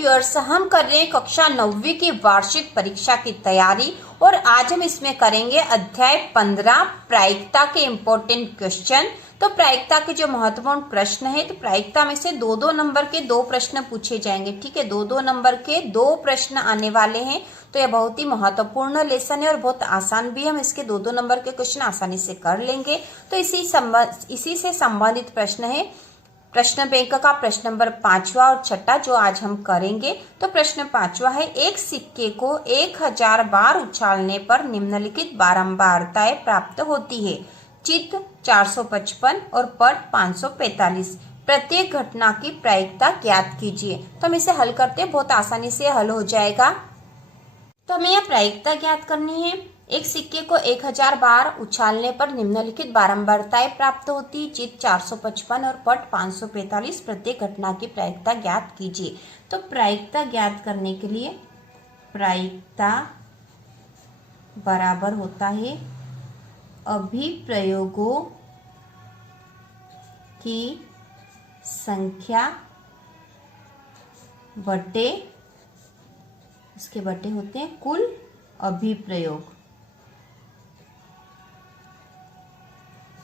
Viewers, हम कर रहे हैं कक्षा 9वीं की वार्षिक परीक्षा की तैयारी और आज हम इसमें करेंगे अध्याय 15 प्रायिकता के इम्पोर्टेंट क्वेश्चन। तो प्रायिकता के जो महत्वपूर्ण प्रश्न है, तो प्रायिकता में से 2-2 नंबर के 2 प्रश्न पूछे जाएंगे। ठीक है, 2-2 नंबर के 2 प्रश्न आने वाले हैं। तो यह बहुत ही महत्वपूर्ण लेसन है और बहुत आसान भी। हम इसके 2-2 नंबर के क्वेश्चन आसानी से कर लेंगे। तो इसी से संबंधित प्रश्न है प्रश्न बैंक का प्रश्न नंबर 5वां और 6वां जो आज हम करेंगे। तो प्रश्न 5वां है, एक सिक्के को 1000 बार उछालने पर निम्नलिखित बारंबारताएं प्राप्त होती है। चित्त 455 और पट 545। प्रत्येक घटना की प्रायिकता ज्ञात कीजिए। तो हम इसे हल करते हैं, बहुत आसानी से हल हो जाएगा। तो हमें यह प्रायिकता ज्ञात करनी है। एक सिक्के को 1000 बार उछालने पर निम्नलिखित बारंबारताएं प्राप्त होती। चित्त 455 और पट 545। प्रत्येक घटना की प्रायिकता ज्ञात कीजिए। तो प्रायिकता ज्ञात करने के लिए प्रायिकता बराबर होता है अभिप्रयोगों की संख्या बटे, इसके बटे होते हैं कुल अभिप्रयोग।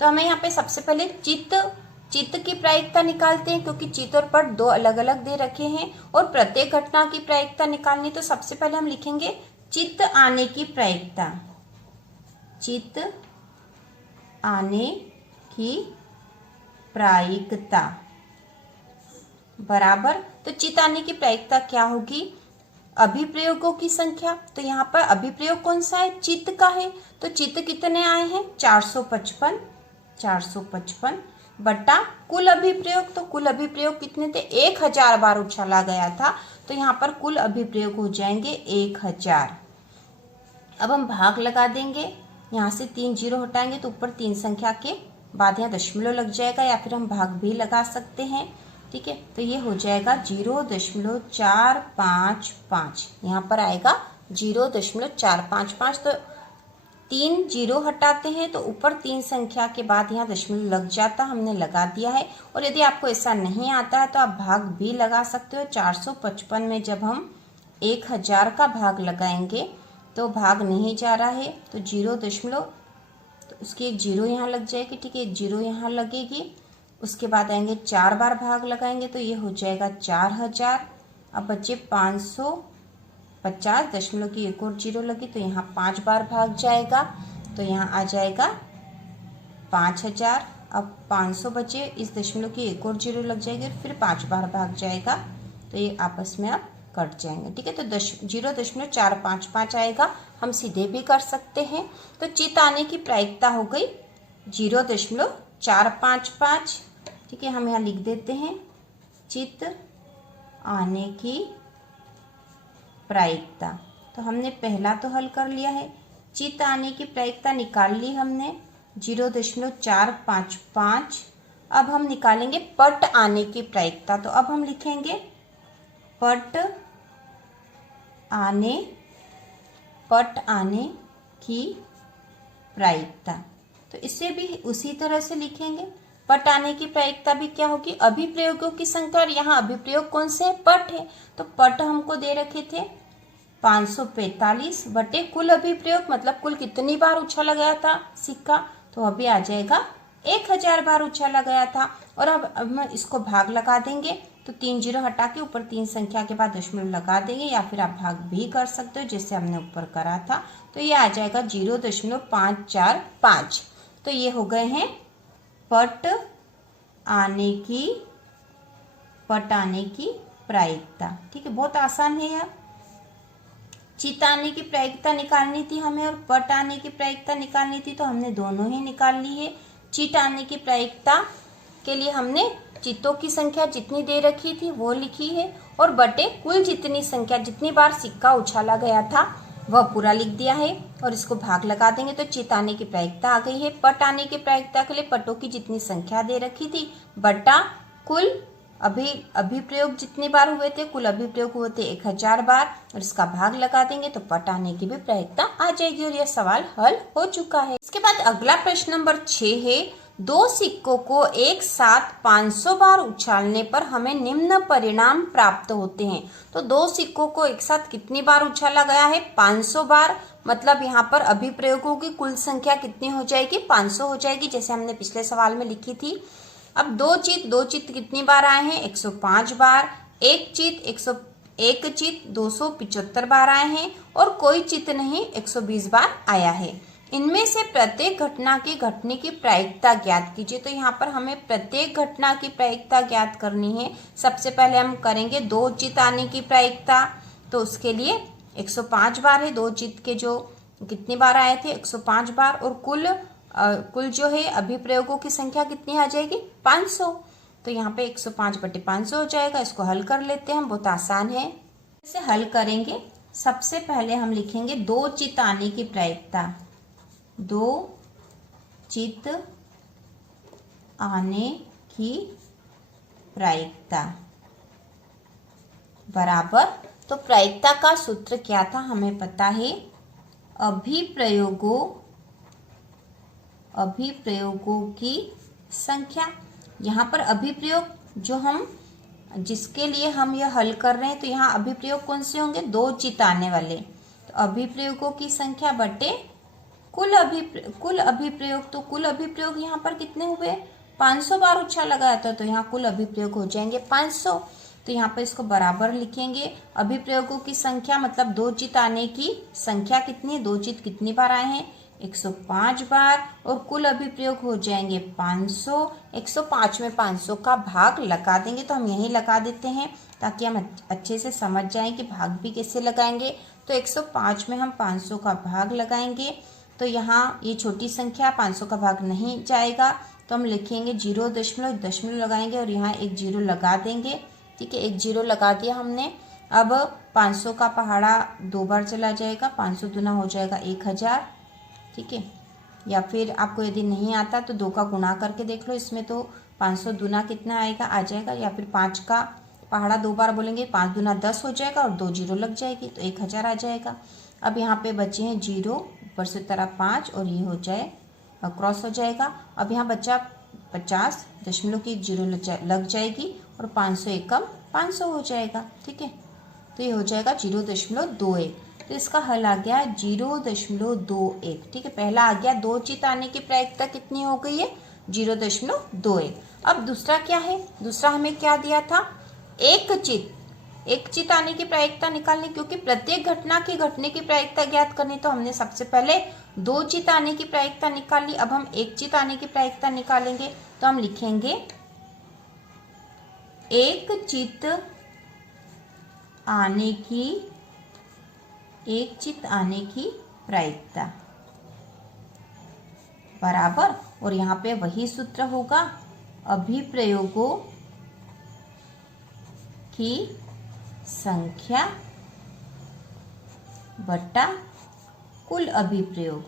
तो हमें यहाँ पे सबसे पहले चित्त की प्रायिकता निकालते हैं, क्योंकि चित्त और पट 2 अलग अलग दे रखे हैं और प्रत्येक घटना की प्रायिकता निकालनी। तो सबसे पहले हम लिखेंगे चित्त आने की प्रायिकता। चित्त आने की प्रायिकता बराबर, तो चित्त आने की प्रायिकता क्या होगी? अभिप्रयोगों की संख्या। तो यहाँ पर अभिप्रयोग कौन सा है? चित्त का है। तो चित्त कितने आए हैं? 455 बटा कुल अभिप्रयोग। तो कुल अभिप्रयोग कितने थे? 1000 बार उछाला गया था। तो यहाँ पर कुल अभिप्रयोग हो जाएंगे 1000। अब हम भाग लगा देंगे। यहाँ से 3 जीरो हटाएंगे तो ऊपर 3 संख्या के बाद यहाँ दशमलव लग जाएगा, या फिर हम भाग भी लगा सकते हैं। ठीक है, तो ये हो जाएगा 0.455। यहाँ पर आएगा 0.455। तो 3 जीरो हटाते हैं तो ऊपर 3 संख्या के बाद यहाँ दशमलव लग जाता, हमने लगा दिया है। और यदि आपको ऐसा नहीं आता है तो आप भाग भी लगा सकते हो। 455 में जब हम 1000 का भाग लगाएंगे तो भाग नहीं जा रहा है, तो 0 तो उसकी एक जीरो यहाँ लग जाएगी। ठीक है, एक जीरो यहाँ लगेगी। उसके बाद आएंगे 4 बार भाग लगाएंगे तो ये हो जाएगा 4000। अब बचे 550, दशमलव की एक और जीरो लगी तो यहाँ 5 बार भाग जाएगा, तो यहाँ आ जाएगा 5000। अब 500 बचे, इस दशमलव की एक और जीरो लग जाएगी, फिर 5 बार भाग जाएगा, तो ये आपस में अब कट जाएंगे। ठीक है, तो 0.455 आएगा। हम सीधे भी कर सकते हैं। तो चित्त आने की प्रायिकता हो गई 0.455। ठीक है, हम यहाँ लिख देते हैं चित्त आने की प्रायिकता। तो हमने पहला तो हल कर लिया है, चित्त आने की प्रायिकता निकाल ली हमने 0.455। अब हम निकालेंगे पट आने की प्रायिकता। तो अब हम लिखेंगे पट आने की प्रायिकता। तो इसे भी उसी तरह से लिखेंगे। पट आने की प्रायिकता भी क्या होगी? अभिप्रयोगों की संख्या, और यहाँ अभिप्रयोग कौन से है? पट है। तो पट हमको दे रखे थे 545 बटे कुल अभिप्रयोग, मतलब कुल कितनी बार उछाला गया था सिक्का? तो अभी आ जाएगा 1000 बार उछाला गया था। और अब हम इसको भाग लगा देंगे, तो 3 जीरो हटा के ऊपर 3 संख्या के बाद दशमलव लगा देंगे, या फिर आप भाग भी कर सकते हो जैसे हमने ऊपर करा था। तो ये आ जाएगा 0.545। तो ये हो गए हैं पट आने की प्रायिकता। ठीक है, बहुत आसान है यह। चित्त आने की प्रायिकता निकालनी थी हमें और पट आने की प्रायिकता निकालनी थी, तो हमने दोनों ही निकाल ली है। चित्त आने की प्रायिकता के लिए हमने चित्तों की संख्या जितनी दे रखी थी वो लिखी है, और बटे कुल जितनी संख्या, जितनी बार सिक्का उछाला गया था वह पूरा लिख दिया है। और इसको भाग लगा देंगे तो चित्त आने की प्रायिकता आ गई है। पट आने की प्रायिकता के लिए पटों की जितनी संख्या दे रखी थी बटा कुल अभिप्रयोग जितनी बार हुए थे, कुल अभिप्रयोग हुए थे 1000 बार, और इसका भाग लगा देंगे तो पट आने की भी प्रायिकता आ जाएगी। और यह सवाल हल हो चुका है। इसके बाद अगला प्रश्न नंबर 6 है, दो सिक्कों को एक साथ 500 बार उछालने पर हमें निम्न परिणाम प्राप्त होते हैं। तो दो सिक्कों को एक साथ कितनी बार उछाला गया है? 500 बार। मतलब यहाँ पर अभिप्रयोगों की कुल संख्या कितनी हो जाएगी? 500 हो जाएगी, जैसे हमने पिछले सवाल में लिखी थी। अब दो चित कितनी बार आए हैं? 105 बार। एक चित 275 बार आए हैं और कोई चित नहीं 120 बार आया है। इनमें से प्रत्येक घटना की घटने की प्रायिकता ज्ञात कीजिए। तो यहाँ पर हमें प्रत्येक घटना की प्रायिकता ज्ञात करनी है। सबसे पहले हम करेंगे दो चित आने की प्रायिकता। तो उसके लिए 105 बार है, दो चित के जो कितनी बार आए थे? 105 बार। और कुल जो है अभिप्रयोगों की संख्या कितनी आ जाएगी? 500। तो यहाँ पे 105/500 हो जाएगा। इसको हल कर लेते हैं हम, बहुत आसान है। इसे हल करेंगे। सबसे पहले हम लिखेंगे दो चित आने की प्रायिकता। दो चित आने की प्रायिकता बराबर, तो प्रायिकता का सूत्र क्या था हमें पता है, अभिप्रयोगों की संख्या। यहाँ पर अभिप्रयोग जो हम जिसके लिए हम यह हल कर रहे हैं, तो यहाँ अभिप्रयोग कौन से होंगे? दो चित आने वाले। तो अभिप्रयोगों की संख्या बटे कुल अभिप्रयोग। तो कुल अभिप्रयोग यहाँ पर कितने हुए? 500 बार उछाला गया था, तो यहाँ कुल अभिप्रयोग हो जाएंगे 500। तो यहाँ पर इसको बराबर लिखेंगे। अभिप्रयोगों की संख्या मतलब दो चित आने की संख्या कितनी? दो चित कितनी बार आए हैं? 105 बार। और कुल अभिप्रयोग हो जाएंगे 500। 105 में 500 का भाग लगा देंगे। तो हम यही लगा देते हैं ताकि हम अच्छे से समझ जाएं कि भाग भी कैसे लगाएंगे। तो 105 में हम 500 का भाग लगाएंगे। तो यहाँ ये छोटी संख्या 500 का भाग नहीं जाएगा, तो हम लिखेंगे 0.0 लगाएंगे और यहाँ एक 0 लगा देंगे। ठीक है, एक 0 लगा दिया हमने। अब 500 का पहाड़ा दो बार चला जाएगा, 500 दूना हो जाएगा 1000। ठीक है, या फिर आपको यदि नहीं आता तो 2 का गुणा करके देख लो। इसमें तो 500 दूना कितना आएगा? आ जाएगा। या फिर 5 का पहाड़ा दो बार बोलेंगे, 5 दूना 10 हो जाएगा और 2 0 लग जाएगी, तो 1000 आ जाएगा। अब यहाँ पे बचे हैं 0, ऊपर से तरफ 5 और ये हो जाए क्रॉस हो जाएगा। अब यहाँ बचा 50, दशमलव की 0 लग जाएगी और 500 एकम 500 हो जाएगा। ठीक है, तो ये हो जाएगा 0.21। तो इसका हल आ गया 0.21। ठीक है, पहला आ गया दो चित आने की प्रायिकता कितनी हो गई है? 0.21। अब दूसरा क्या है? दूसरा हमें क्या दिया था? एक चित आने की प्रायिकता निकालनी, क्योंकि प्रत्येक घटना की घटने की प्रायिकता ज्ञात करनी। तो हमने सबसे पहले दो चित आने की प्रायिकता निकाल ली। अब हम एक चित आने की प्रायिकता निकालेंगे। तो हम लिखेंगे एक चित आने की प्रायिकता बराबर, और यहाँ पे वही सूत्र होगा, अभिप्रयोगों की संख्या बटा कुल अभिप्रयोग।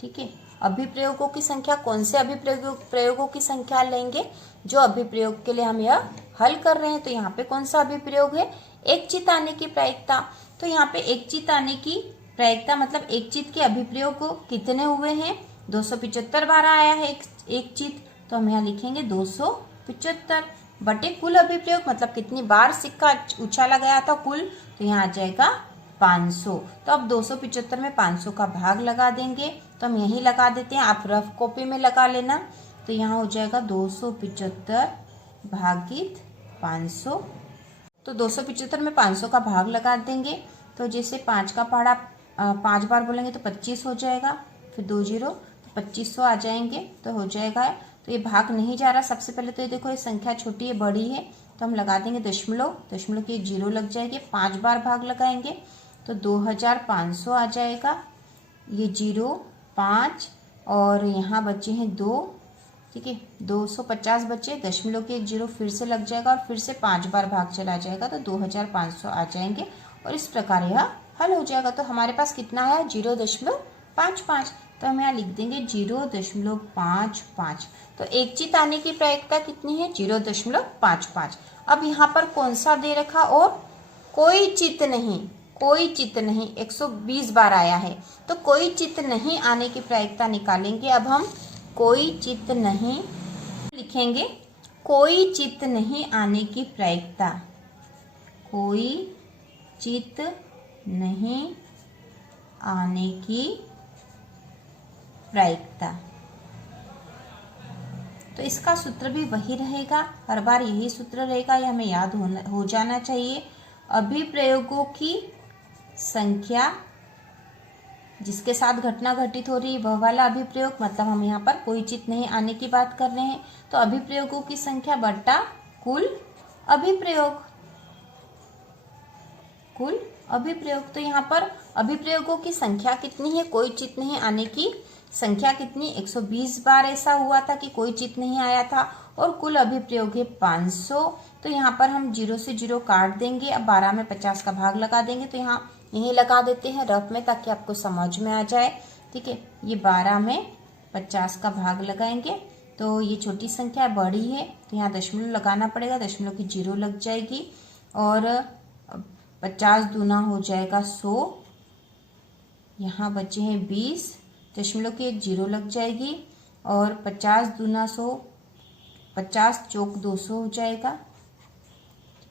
ठीक है, अभिप्रयोगों की संख्या कौन से अभिप्रयोगों की संख्या लेंगे? जो अभिप्रयोग के लिए हम यह हल कर रहे हैं। तो यहाँ पे कौन सा अभिप्रयोग है? एक चित आने की प्रायिकता। तो यहाँ पे एक चित आने की प्रायिकता मतलब एक चित के अभिप्रयोग कितने हुए हैं? 275 बार आया है एक चित। तो हम यहाँ लिखेंगे 275 बटे कुल अभिप्रयोग मतलब कितनी बार सिक्का उछाला गया था कुल। तो यहाँ आ जाएगा 500। तो अब 275 में 500 का भाग लगा देंगे। तो हम यही लगा देते हैं, आप रफ कॉपी में लगा लेना। तो यहाँ हो जाएगा 275 भागित 500। तो 275 में 500 का भाग लगा देंगे। तो जैसे 5 का पहाड़ा 5 बार बोलेंगे तो 25 हो जाएगा, फिर 2 0 तो 2500 आ जाएंगे। तो हो जाएगा, तो ये भाग नहीं जा रहा। सबसे पहले तो ये देखो, ये संख्या छोटी है बड़ी है, तो हम लगा देंगे दशमलव की 0 लग जाएगी। 5 बार भाग लगाएंगे तो 2500 आ जाएगा। ये 0 5 और यहाँ बचे हैं 2। ठीक है, 250 बचे, दशमलव के 0 फिर से लग जाएगा और फिर से 5 बार भाग चला जाएगा, तो 2500 आ जाएंगे। और इस प्रकार यह हल हो जाएगा। तो हमारे पास कितना आया? 0.55। तो हम यहाँ लिख देंगे 0.55। तो एक चित आने की प्रायिकता कितनी है? 0.55। अब यहाँ पर कौन सा दे रखा? और कोई चित नहीं, कोई चित्त नहीं 120 बार आया है, तो कोई चित्त नहीं आने की प्रायिकता निकालेंगे। अब हम कोई चित्त नहीं लिखेंगे, कोई चित्त नहीं आने की प्रायिकता, कोई चित्त नहीं आने की प्रायिकता। तो इसका सूत्र भी वही रहेगा, हर बार यही सूत्र रहेगा, यह हमें याद हो जाना चाहिए। अभिप्रयोगों की संख्या जिसके साथ घटना घटित हो रही है वह वाला अभिप्रयोग, मतलब हम यहाँ पर कोई चित्त नहीं आने की बात कर रहे हैं, तो अभिप्रयोगों की संख्या बट्टा कुल अभिप्रयोग, कुल अभिप्रयोग। तो यहाँ पर अभिप्रयोगों की संख्या कितनी है, कोई चित्त नहीं आने की संख्या कितनी, 120 बार ऐसा हुआ था कि कोई चित्त नहीं आया था, और कुल अभिप्रयोग है 500। तो यहाँ पर हम 0 से 0 काट देंगे, अब 12 में 50 का भाग लगा देंगे, तो यहाँ यही लगा देते हैं रफ में ताकि आपको समझ में आ जाए। ठीक है, ये 12 में 50 का भाग लगाएंगे, तो ये छोटी संख्या बड़ी है, तो यहाँ दशमलव लगाना पड़ेगा, दशमलव की 0 लग जाएगी, और 50 दूना हो जाएगा 100, यहाँ बचे हैं 20, दशमलव की 1 0 लग जाएगी, और 50 दूना 100, 50 चौक 200 हो जाएगा।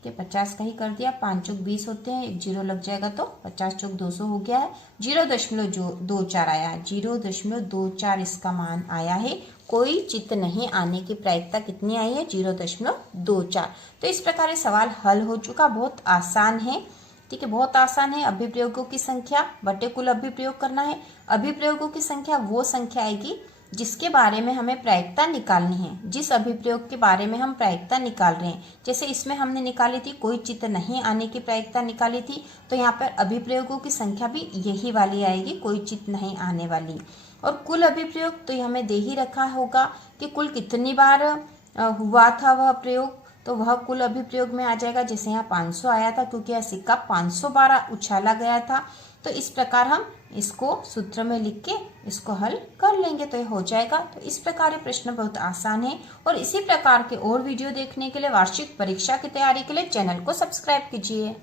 ठीक है, 50 का ही कर दिया, 5 चौक 20 होते हैं, 1 0 लग जाएगा, तो 50 चौक 200 हो गया है। 0.24 आया है, 0.24 इसका मान आया है। कोई चित्त नहीं आने की प्रायिकता कितनी आई है, 0.24। तो इस प्रकार सवाल हल हो चुका, बहुत आसान है। ठीक है, बहुत आसान है। अभिप्रयोगों की संख्या बटे कुल अभिप्रयोग करना है। अभिप्रयोगों की संख्या वो संख्या आएगी जिसके बारे में हमें प्रायिकता निकालनी है, जिस अभिप्रयोग के बारे में हम प्रायिकता निकाल रहे हैं। जैसे इसमें हमने निकाली थी कोई चित्त नहीं आने की प्रायिकता निकाली थी, तो यहाँ पर अभिप्रयोगों की संख्या भी यही वाली आएगी, कोई चित्त नहीं आने वाली। और कुल अभिप्रयोग तो हमें दे ही रखा होगा कि कुल कितनी बार हुआ था वह प्रयोग, तो वह कुल अभिप्रयोग में आ जाएगा। जैसे यहाँ 500 आया था क्योंकि यह सिक्का 500 बार उछाला गया था, तो इस प्रकार हम इसको सूत्र में लिख के इसको हल कर लेंगे, तो ये हो जाएगा। तो इस प्रकार ये प्रश्न बहुत आसान है, और इसी प्रकार के और वीडियो देखने के लिए वार्षिक परीक्षा की तैयारी के लिए चैनल को सब्सक्राइब कीजिए।